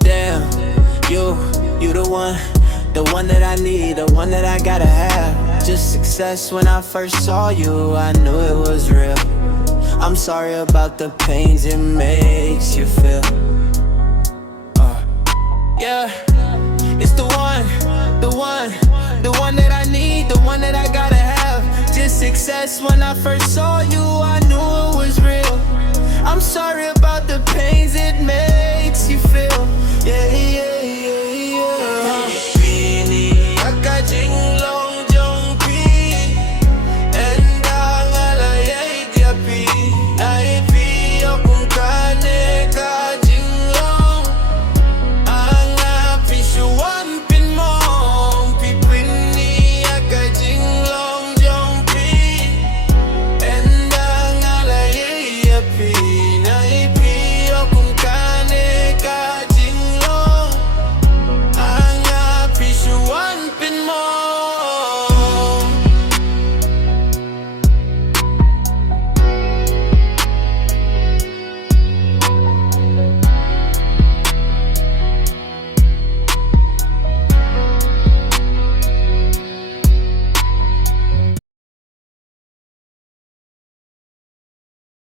Damn, you the one that I need, the one that I gotta have. Just success when I first saw you, I knew it was real. I'm sorry about the pains it makes you feel. Yeah, it's the one that I need, the one that I gotta have. Just success when I first saw you, I knew it was real. I'm sorry about the pains it makes